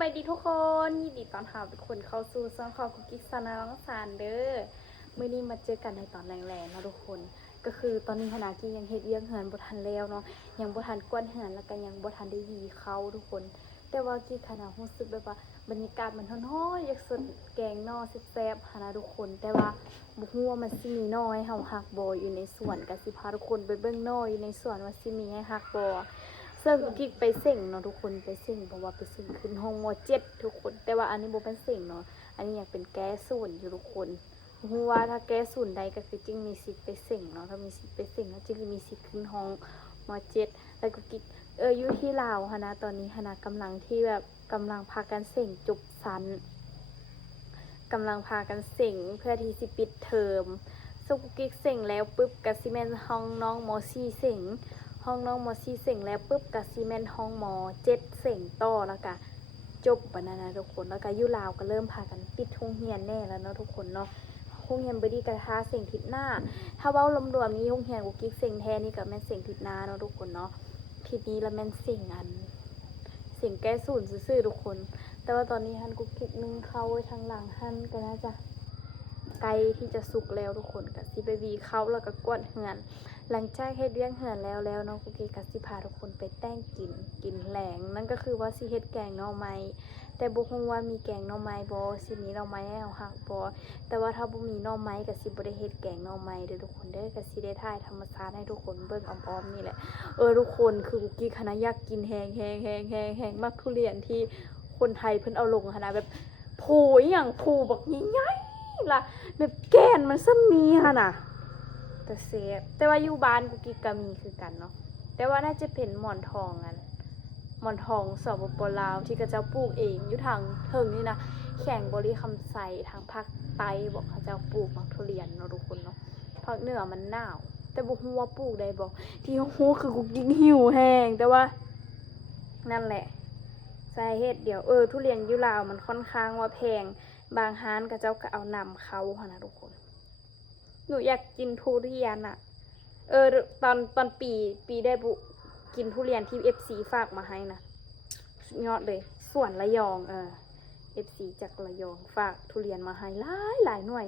บายดีทุกคนยินดีต้อนรับทุกคนเข้าสู่ช่องของกุ๊กกิ๊กซานาลังสารเด้อมื้อนี้มาเจอกันในตอนแรงๆเนาะทุกคนก็คือตอนนี้ขณะที่ยังเฮ็ดเวียกเหือนบ่ทันแล้วเนาะยังบ่ทันกวนเหือนแล้วก็ยังบ่ทันได้หวีเขาทุกคนแต่ว่ากิ๊กขณะรู้สึกแบบว่าบรรยากาศมันฮ้อนๆอยากสดแกงนอแซ่บๆหั่นนะทุกคนแต่ว่าบ่ฮู้ว่ามันสิมีนอให้เฮาฮักบ่อยู่ในสวนก็สิพาทุกคนไปเบิ่งนออยู่ในสวนว่าสิมีให้ฮักบ่ซึ่งกิ๊กไปเส่งเนาะทุกคนไปเส่งเพราะว่าไปเส่งขึ้นห้องม.7ทุกคนแต่ว่าอันนี้บ่เป็นเส่งเนาะอันนี้ยังเป็นแก้ศูนย์อยู่ทุกคนฮู้ว่าถ้าแก้ศูนย์ใดก็คือจึงมีสิทธิ์ไปเส่งเนาะถ้ามีสิทธิ์ไปเส่งแล้วจึงมีสิทธิ์ขึ้นห้องม.7แล้วก็กิ๊กอยู่ที่ลาวหันนะตอนนี้หันนะกำลังที่แบบกำลังพากันเส่งจบชั้นกำลังพากันเส่งเพื่อที่สิปิดเทอมสุกกิ๊กเส่งแล้วปึ๊บก็สิแม่นห้องน้องม.4เส่งห้องน้องม.4เส่งแล้วปึ๊บก็สิแม่นห้องม.7เส่งต่อแล้วก็จบปะนะทุกคนแล้วก็อยู่ลาวก็เริ่มพากันปิดโรงเรียนแน่แล้วเนาะทุกคนเนาะโรงเรียนบ่ดีก็ทาเส่งทิศหน้าถ้าเว้ารวมๆนี้โรงเรียนกุ๊กกิ๊กเส่งแท้นี่ก็แม่นเส่งทิศหน้าเนาะทุกคนเนาะทิศนี้แล้วแม่นเส่งเสียงแก้ศูนย์ซื่อๆทุกคนแต่ว่าตอนนี้ฮันกุ๊กกิ๊กนึ่งเข้าไว้ทางหลังฮันก็น่าจะไกลที่จะสุกแล้วทุกคนก็สิไปวีเข้าแล้วก็กวดเหือนหลังจากเฮ็ดเวียงเหือนแล้วเนาะกุ๊กกิ๊กก็สิพาทุกคนไปแต่งกินแหลงนั่นก็คือว่าสิเฮ็ดแกงหน่อไม้แต่บ่ฮู้ว่ามีแกงหน่อไม้บ่สิมีหน่อไม้ให้เฮาฮักบ่แต่ว่าถ้าบ่มีหน่อไม้ก็สิบ่ได้เฮ็ดแกงหน่อไม้เด้อทุกคนเด้อก็สิได้ถ่ายธรรมชาติให้ทุกคนเบิ่งอ้อมๆนี่แหละทุกคนคือกุ๊กกิ๊กคณะอยากกินแฮงมักทุเรียนที่คนไทยเพิ่นเอาลงคณะแบบโผยอย่างผูบักใหญ่ๆล่ะแบบแก่นมันซะมีหั่นน่ะแต่แซ่บแต่ว่าอยู่บ้านกุ๊กกิ๊กก็มีคือกันเนาะแต่ว่าน่าจะเป็นหมอนทองหมอนทองสปป.ลาวที่เขาเจ้าปลูกเองอยู่ทางเทิงนี่นะแข่งบริคำไซทางภาคใต้บอกเขาเจ้าปลูกมักทุเรียนเนาะทุกคนเนาะภาคเหนือมันหนาวแต่บ่ฮู้ว่าปลูกได้บ่ที่ฮู้คือกุ๊กกิ๊กหิวแห้งแต่ว่านั่นแหละสาเหตุเดียวทุเรียนอยู่ลาวมันค่อนข้างว่าแพงบางร้านเขาเจ้าก็เอานำเขาหั่นนะทุกคนหนูอยากกินทุเรียนอะตอนปีได้บุกินทุเรียนที่ FC ฝากมาให้นะสุดยอดเลยสวนระยองFC จากระยองฝากทุเรียนมาให้หลายหน่วย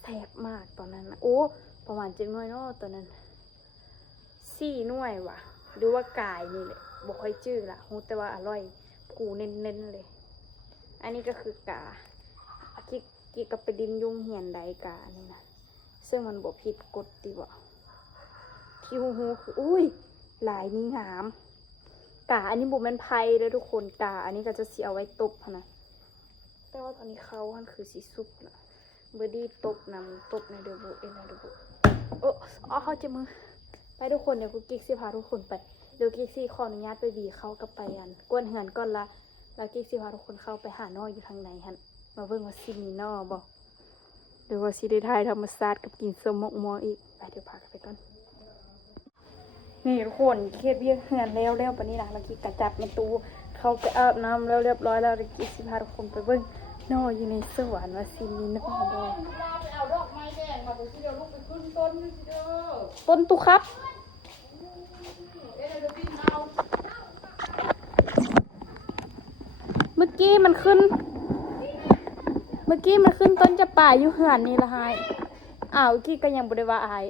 แซ่บมากตอนนั้นนะโอ้ประมาณ7หน่วยเนาะตอนนั้น4หน่วยว่ะหรือว่ากายนี่แหละบ่ค่อยจื้อละฮู้แต่ว่าอร่อยผูเน้นๆเลยอันนี้ก็คือกากิ๊กกับไปดินยุ่งเหียนใดกานี่นะซึ่งมันบ่ผิดกฎติบ่ที่ฮู้คืออุ้ยหลายนี่งามกาอันนี้บุแม่นไผ่เลยทุกคนกาอันนี้ก็จะสิเอาไว้ตบนะแต่ว่าตอนนี้เขามันคือสีสุกนะเบอร์ดี้ตบในเดบุในเดบุเขาจะมือไปทุกคนเดี๋ยวกูกิ๊กสิพาทุกคนไปเดี๋ยวกิ๊กสิขออนุญาตไปบีเข้ากับไปกวนเหือนก่อนละแล้วกิ๊กสิพาทุกคนเข้าไปหาน้ออยู่ทางไหนฮันมาเบิ่งว่าสิมีน้อบอกเดี๋ยวว่าสิได้ถ่ายธรรมศาสตร์กับกินสมกมออีกไปเดี๋ยวพาไปก่อนนี่ทุกคนเครียดเวียกเหือนแล้วปะนี้นะแล้วกิ๊กกระจับในตู้เข้าไปอาบน้ำแล้วเรียบร้อยแล้วกิ๊กสิพาทุกคนไปเบิ่งน้ออยู่ในสวนว่าสิมีน้อบ่เอาดอกไม้แดงมาดูสิเดี๋ยวลูกไปขึ้นต้นนี่สิเด้อต้นตุครับเดี๋ยวพี่เอาเมื่อกี้มันขึ้นต้นจะป่าอยู่เหือนนี่ละหายกี้ก็ยังบ่ได้ว่าอาย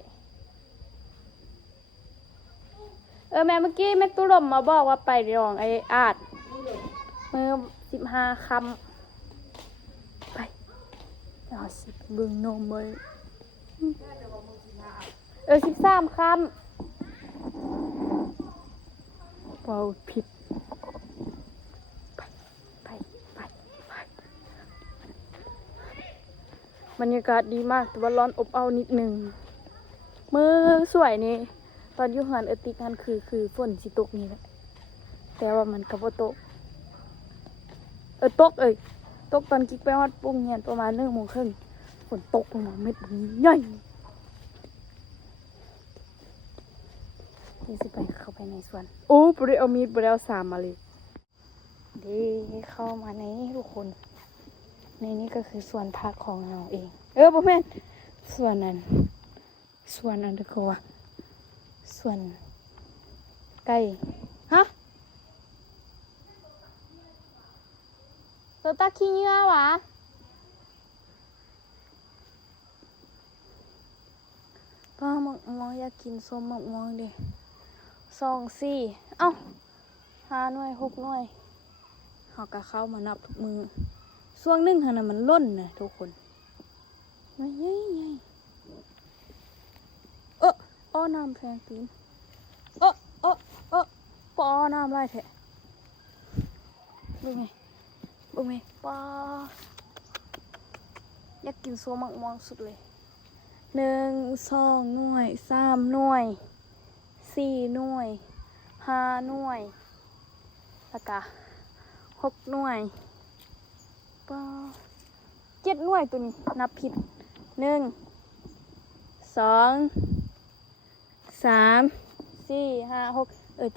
แม่เมื่อกี้แม่ตุลมมาบอกว่าไปรองไอ้อาดมือ15 ค่ำไปเอาสิเบิ่งนมเลย13 ค่ำเว้าผิดไปบรรยากาศดีมากแต่ว่าร้อนอบอ้าวนิดนึงมือสวยนี่ตอนอยู่งานติกงานคือฝนสิตกนี่แหละแต่ว่ามันก็บ่ตกตกตอนกิ๊กไปฮอดปุ้งเงียนประมาณ1 โมงครึ่งฝนตกลงมาเม็ดใหญ่นี่สิไปเข้าไปในสวนบ่ได้เอามีดบ่ได้เอาสามมาเลยดีเข้ามาในทุกคนในนี้ก็คือสวนผักของเราเองบ่แม่นสวนนั้นก็ว่าส่วนไก่ฮะ ตัวตาขี้เหงื่อวะป้าหมกม่วงอยากกินส้มหมกม่วงดิ2 4เอ้า5 หน่วย6 หน่วยเขาก็เข้ามานับทุกมือช่วงหนึงหั่นน่ะมันล้นนะทุกคนไม่ใหญ่อ้อน้ำแพงตีนเออปอน้ำไรแท้ดูไงปออยากกินโซมักมองสุดเลย1 2 หน่วย3 หน่วย4 หน่วย5 หน่วยแล้วก็6 หน่วยปอ7 หน่วยตัวนี้นับผิด1 2 3 4 5 6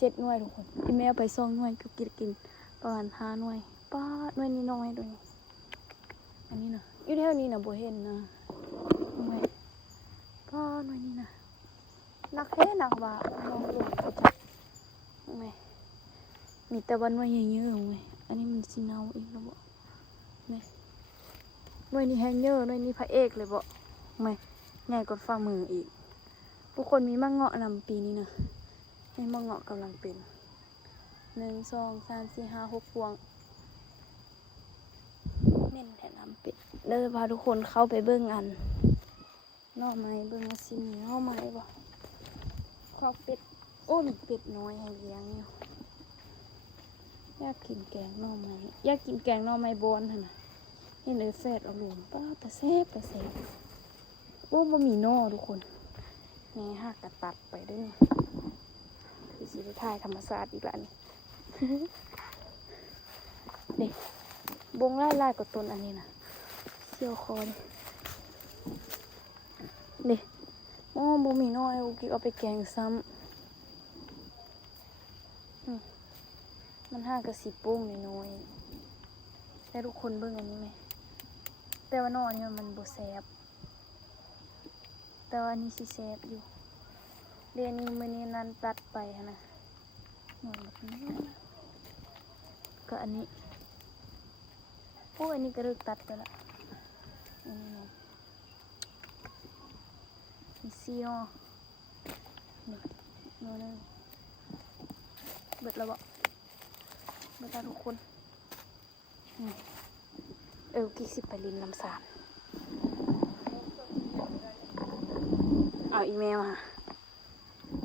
7 หน่วยทุกคนอีเมลไป2 หน่วยก็กินประมาณ5 หน่วยป้าหน่วยนี้น้อยด้วยอันนี้นะอยู่แถวนี้นะบ่เห็นนะหน่วยป้าหน่วยนี้นะนักแท้นักว่าลองดูไปจับหน่วยมีแต่ว่าหน่วยเยอะๆหน่วยอันนี้มันสิเนาอีกแล้วบ่นี่หน่วยนี้แฮงเยอะหน่วยนี้พระเอกเลยบ่หน่วยใหญ่กว่าฝ่ามืออีกทุกคนมีมะเงาะนำปีนี้นะมีมะเงาะกำลังเป็น1 2 3 4 5 6 พวงเม่นแถนำเป็ดเดินพาทุกคนเข้าไปเบิ้งอันนอกไม้เบิ้งมาซิมีนอกไม้บ่ขอเป็ดโอ้มีเป็ดน้อยให้เลี้ยงอยู่อยากกินแกงนอกไม้อยากกินแกงนอกไม้บอนหั่นน่ะนี่เลยแฟดเอาลงป้าแต่แซ่บโอ้บ่มีนอทุกคนแง่หักกระตัดไปด้วยนี่คือสีถ่ายธรรมศาสตร์อีกแล้วนี่ เด็กบงไล่กับต้นอันนี้นะเชี่ยวคอเลยเด็กโอ้บ่มีน้อยโอกิเอาไปแกงซ้ำมัน5 กับ 10 ปุ้งน้อยๆแต่ทุกคนเบิ่งอันนี้ไหมแต่ว่านอนเนี่ยมันบ่แซ่บแต่ว่านี่สิแซ่บอยู่เดือนนี้มื้อนี้นันตัดไปนะนอนแบบนี้ก็อันนี้โอ้อันนี้ก็เลิกตัดไปละอันนี้เนาะมีซีอ๋อนี่โน่นนึงเบิดแล้วบ่เบิดแล้วทุกคนกิ๊กสิไปลินลำสาบเอาอีเมลมา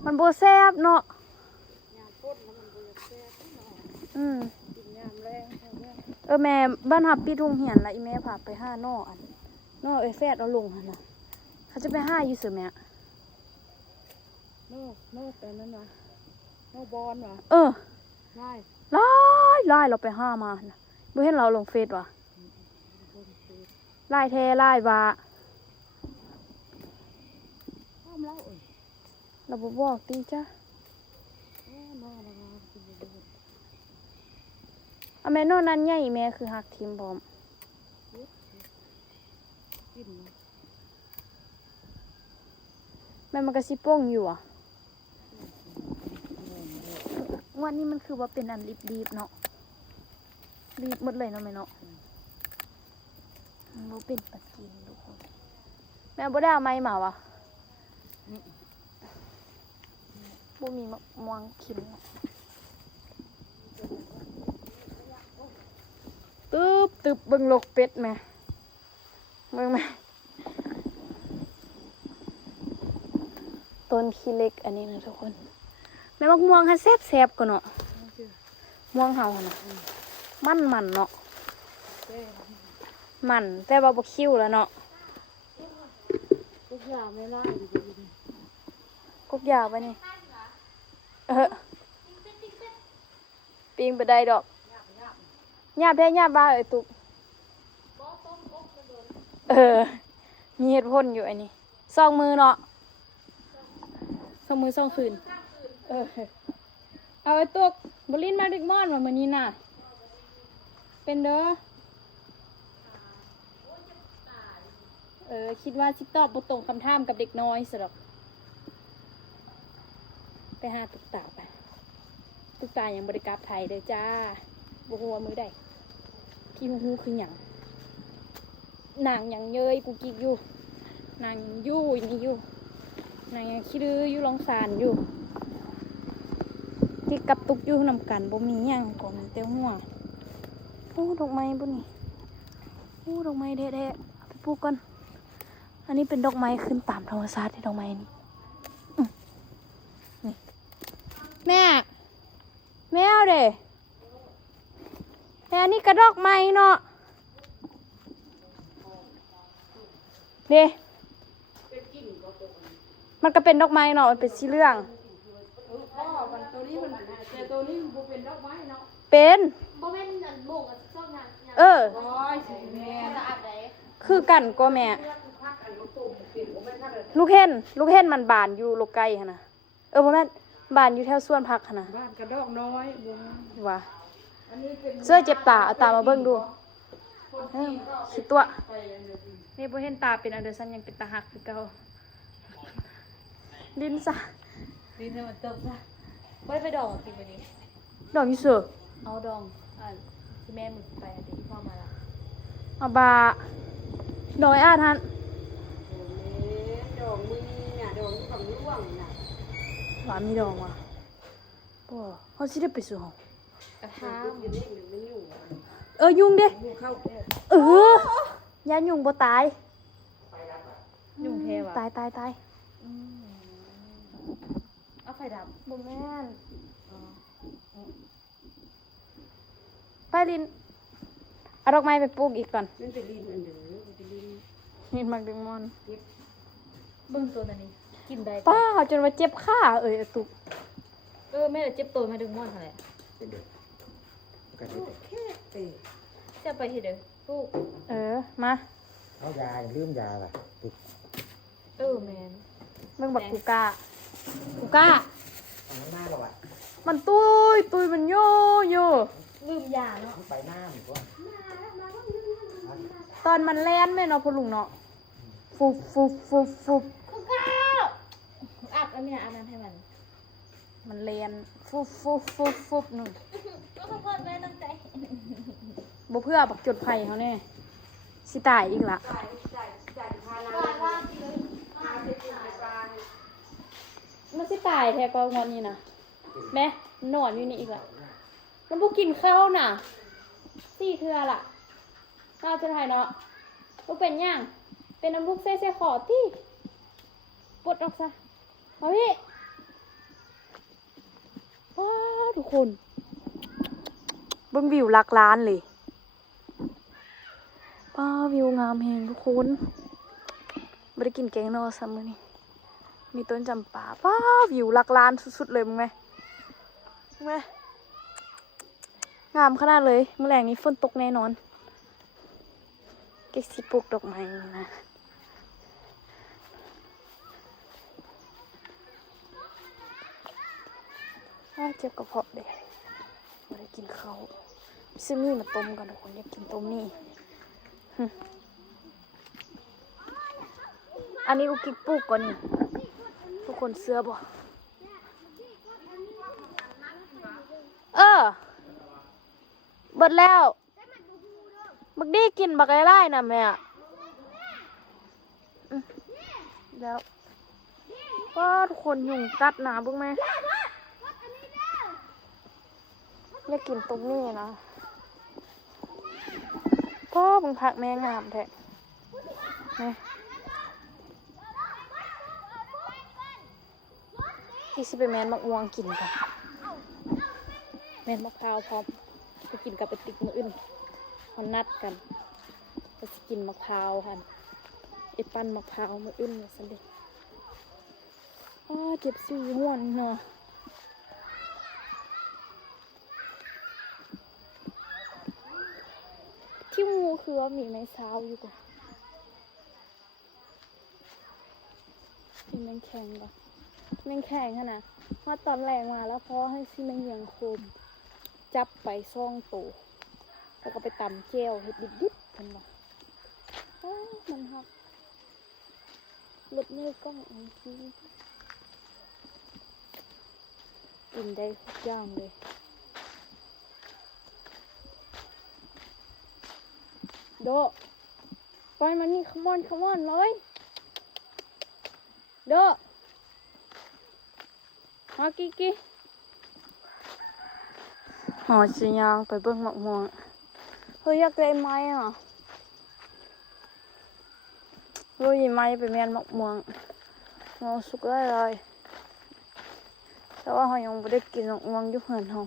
มันโบแซบเนาะยามพ่นแล้วมันบ่อยากแซ่บเนาะกินยามแรงเท่านี้แม่บ้านหับปีทุ่งเหียนละอีแม่พาไป5 นออันนอแฟดเอาลงหั่นน่ะเขาจะไป5อยู่ซื่อแม่โน่แต่นั้นวะโน่บอลวะได้ ลายเราไป5 มาน่ะบ่เห็นเราลงเฟซว่ะลายแท้ลายว่าห้ามเล่าเราบ่บอกติจ้ะแม่นอนนั้นใหญ่แม่คือหักทิมพร้อมแม่มันก็สิโป้งอยู่อ่ะวันนี้มันคือว่าเป็นอันรีบๆเนาะรีบหมดเลยเนาะแม่เนาะมันบ่เป็นปลากินทุกคนแม่บ่ได้เอาไม้มาวะบ่มีมะม่วงขิมตึบเบิ่งลกเป็ดแม่เบิ่งแม่ต้นขี้เล็กอันนี้นะทุกคนแม่มะม่วงให้แซ่บๆกว่าเนาะม่วงเฮาน่ะมันเนาะมันแต่ว่าบ่คิ้วแล้วเนาะทุกอย่างไม่ได้ดีกกยาวไปนี่ปิงไปได้ดอกหยาบแท้หยาบบ้าตุกมีเหตุผลอยู่อันนี้2 มือเนาะ2 มือ2 คืนเอาไอ้ตุกบลินมาดึกม่อนมามื้อนี้น่ะเป็นเด้อคิดว่าสิตอบบ่ตรงคำถามกับเด็กน้อยซะดอกไปหาตุ๊กตาไปตุ๊กตายังบริกราบไทยเลยจ้าบัวมือได้ กี้ฮู้คือหยังนางหยังเยยกูกิ๊กอยู่นางยู่นี่อยู่นางยังคิดอยู่ลองสารอยู่กิ๊กกับตุกอยู่นำกันบ่มีหยังก็มีแต่หัวโอ้ดอกไม้บุนี่โอ้ดอกไม้แดะๆไปปลูกก่อนอันนี้เป็นดอกไม้ขึ้นตามธรรมชาติที่ดอกไม้นี่นี่แม่แมวเด้แต่อันนี้กระดอกไม้เนาะเด้มันก็เป็นดอกไม้เนาะมันเป็นสีเหลือง พ่อมันตัวนี้มันแต่ตัวนี้มันบ่เป็นดอกไม้เนาะ เป็น บ่แม่นอันโบกกับช่องงาน เออ โอ้ยสิแม่ สะอาดได้ คือกันก็แม่ พักอันลูกตุ่มติดบ่แม่นทักเลย ลูกเห็นมันบานอยู่โลกไก่หั่นน่ะบ่แม่นบานอยู่แถวสวนผักหั่นน่ะ บ้านกระดอกน้อยบ่ ว่า อันนี้เป็น เสื้อเจ็บตาเอาตามาเบิ่งดู คน เอ ที่ อคิดตัว ไปอันเดียวกัน นี่บ่เห็นตาเป็นอันเดอร์สันยังเป็นตาหักคือเก่าดินซะ ดีให้มันเติมซะบ่ได้ไปดองกินไปนี้ ดอกอยู่เสือ เอาดองที่แม่มึงไปอันเดียวที่พ่อมาละ เอาบาดอยอาทัน ดอกมือเนี่ยดอกของร่วงน่ะ ว่ามีดอกว่ะบ่เฮาสิได้ไปสู่ห้อง กระทะ อยู่นี่มันอยู่ ยุงเด้ อยู่เข้าแค่ ยานยุงบ่ตาย ยุ่งเทวะ ตาย เอาไฟดับ บ่แม่นไปลินเอาดอกไม้ไปปลูกอีกก่อน นั่นเป็นลินอันเดียวเป็นลิน นินมักดึงมอน เบิ่งตัวนั้นนี่กินได้ ป้าจนว่าเจ็บขาเอ้ยตุก แม่เจ็บตัวมาดึงม่อนหั่นแหละ เป็นเด็กก็ได้แต่ แค่เตะ จะไปเฮ็ดเด้อลูก มา เอายาลืมยาล่ะติด แม่น เบิ่งบักกูกาเอาหน้าเราอ่ะ มันตุยมันโย ลืมยาเนาะ ไปหน้าหรือว่า ตอนมันแล่นแม่เนาะพ่อลุงเนาะฟุบ อัดอันเนี้ยอันนั้นให้มัน มันแล่นฟุบนึง ก็ขอโทษแม่ตั้งใจ บ่เพื่อบักจดไผ่เขาแน่สิตายอีกละ จ่ายพานา ว่า พาเสร็จกินไปปลา มันสิตายแท้ก็งอนนี่นะแม่นอนอยู่นี่อีกละมันบ่กินข้าวน่ะสี่เทื่อล่ะข้าวจะไทยเนาะบ่เป็นหยังเป็นน้ำลูกเซ่ขอติปลดออกซะเอาพี่ว้าวทุกคนเบิ่งวิวหลักล้านเลยป้าวิวงามแฮงทุกคนไม่ได้กินแกงนอซ้ำมื้อนี้มีต้นจำปาป้าวิวหลักล้านสุดๆเลยมึงไหมงามขนาดเลยเมื่อแรงนี้ฝนตกแน่นอนเก็บสิปลูกดอกไม้นะเจ็บกระเพาะเด็กไม่ได้กินข้าวซื้อมีมาต้มกันทุกคนอยากกินต้มนี่อันนี้กูกินปลูกก่อนนี่ทุกคนเสื้อบ่เบิดแล้วบักดีกินบักไล่ๆนะแม่แล้วก็ทุกคนยุงกัดหนาบึ้งแม่อยากกินตรงนี้นะก็มึงผักแม่งามแท้แม่ที่สิไปแมนมักม่วงกินกันแมนมะพร้าวพร้อมไปกินกับไปติ๊กมืออื่นเขานัดกันไปกินมะพร้าวกันไอ้ปั้นมะพร้าวมืออื่นมาสันเด็จเจ็บสีห่วนเนาะที่งูคือว่ามีไม้เท้าอยู่ก่อนเป็นแมงแข็งก่อนแมงแข็งขนาดมาตอนแรงมาแล้วเพราะให้ซีแมงเยียงโคมจับไปซ่องโตแล้วก็ไปตำแก้วเห็ดดิบๆกันมามันหักเล็บนิ้วก้องอันที่กินได้ทุกอย่างเลย โดไปมานี่ come on เลยโดมากี้หอสิยางไปเบิ่งหมอกม่วงเฮ้ยอยากได้ไม้อ่ะลุยไม้ไปแม่นหมอกม่วงมองสุกได้เลยแต่ว่าเขายังไม่ได้กินหมอกม่วงอยู่เหือนเขา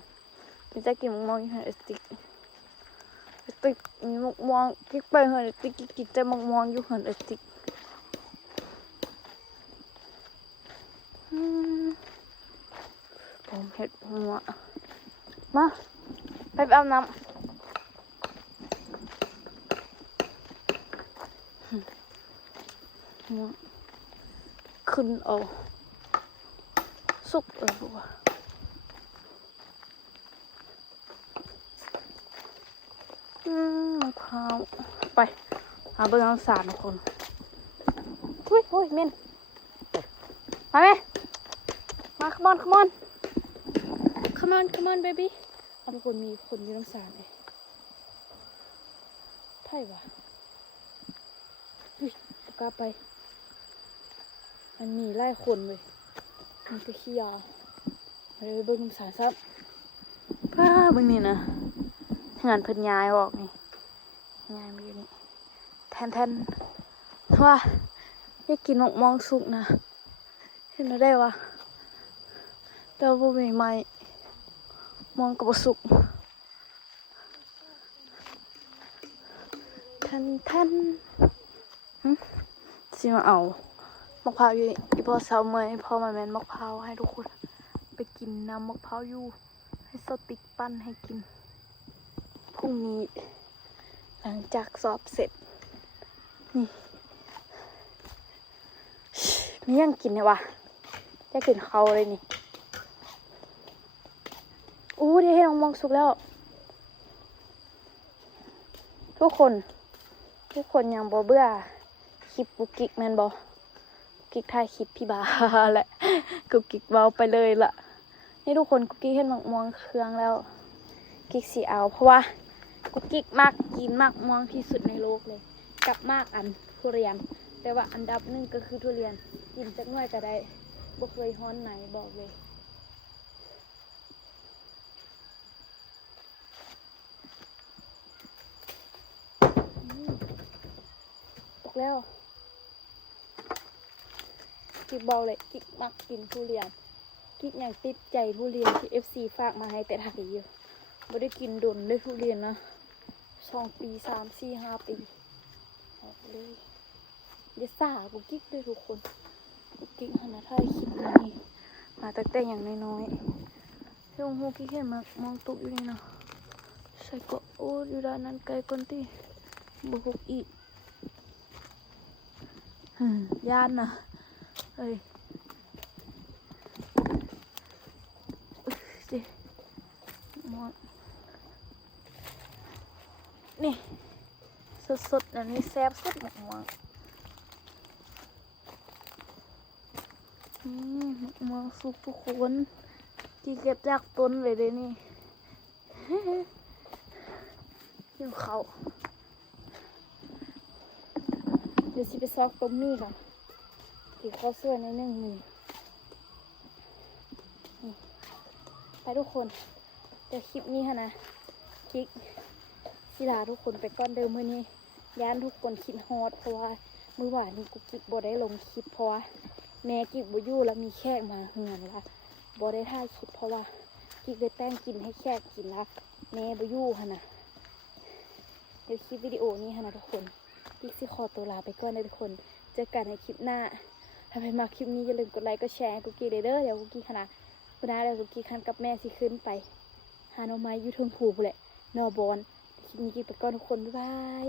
จะกินหมอกม่วงอยู่เหือนติ๊กมีหมอกม่วงกิ๊กไปเหือนติ๊กกินแต่หมอกม่วงอยู่เหือนติ๊กผมเห็ดหัวมาไปอาบน้ำหัวขึ้นเอาสุกเลยบัวมะพร้าวไปหาเบอร์น้ำสารทุกคนอุ้ยเม่นมาไหมมา come on baby ทุกคนมีคนอยู่น้ำสารเลยไพ่วะอุ้ยกล้าไปมันมีไล่คนเลยมันก็ขี้ยามาเลยเบิ้งน้ำสารซับป้าเบิ้งนี่นะงานเพิ่นย้ายออกนี่ย้ายมาอยู่นี่แทนว่าอยากกินหมกมองสุกนะเห็นได้วะแต่ว่าไม่ไหมมองกับสุกทันสิมาเอามะพร้าวอยู่นี่อีพอเสาเมย์พอมาแมนมะพร้าวให้ทุกคนไปกินน้ำมะพร้าวอยู่ให้สติ๊กปั้นให้กินพรุ่งนี้หลังจากสอบเสร็จนี่มียังกินเนี่ยวะจะกินเขาเลยนี่อู้เดี๋ยวให้น้องมองสุกแล้วทุกคนยังบ่เบื่อคลิปกุ๊กกิ๊กแมนบ่กิ๊กถ่ายคลิปพี่บาแหละกุ๊กกิ๊กเบาไปเลยล่ะนี่ทุกคนกุ๊กกิ๊กเห็นหมอกม่วงเครื่องแล้วกิ๊กสีเอาเพราะว่ากุ๊กกิ๊กมากกินมากม่วงที่สุดในโลกเลยกับมากอันทุเรียนแต่ว่าอันดับหนึ่งก็คือทุเรียนกินจักหน่อยก็ได้บ่เคยฮ้อนไหนบอกเลยตกแล้วกิ๊กเบาเลยกิ๊กมักกินทุเรียนกิ๊กยังติดใจทุเรียนที่ FC ฝากมาให้แต่ถ่ายอยู่ไม่ได้กินดนเลยทุเรียนนะ2 ปี3 4 5 ปีออกเลยอย่าซ่ากุ๊กกิ๊กเลยทุกคนกุ๊กกิ๊กขนาดถ่ายคลิปนี้มาแต่อย่างน้อยๆลงหูกิ๊กเห็นมองตุกอยู่นี่นะใส่ก็โอ้อยู่ด้านนั้นไกลคนที่บุกอีกย่านนะเอ้ยสิมองนี่สดๆอันนี้แซ่บสุดหมกม่วงสุกทุกคนที่เก็บจากต้นเลยเด้นี่อยู่เขาเดี๋ยวสิไปซอกต้มนี่ก่อนกี่ข้อส่วนใน1 มือไปทุกคนเดี๋ยวคลิปนี้ค่ะนะคลิกสิลาทุกคนไปก้อนเดิมมื้อนี้ย่านทุกคนคิดฮอดเพราะว่ามื้อวานนี้กุ๊กกิ๊กบ่ได้ลงคลิปเพราะว่าแม่กิ๊กบ่อยู่แล้วมีแขกมาเฮือนละบ่ได้ถ่ายคลิปเพราะว่ากิ๊กได้แต่งกินให้แขกกินละแม่บ่อยู่ค่ะนะเดี๋ยวคลิปวิดีโอนี้ค่ะนะทุกคนกิ๊กสิขอตัวลาไปก่อนนะทุกคนเจอกันในคลิปหน้าถ้าใครมาคลิปนี้อย่าลืมกดไลค์กดแชร์กุ๊กกิ๊กเด้อเดี๋ยวกุ๊กกิ๊กค่ะนะคุณน้าเดี๋ยวกุ๊กกิ๊กคันกับแม่สิขึ้นไปหาหน่อไม้อยู่เทิงภูแหละนอบอนคลิปนี้กิ๊กไปก่อนทุกคนบ๊ายบาย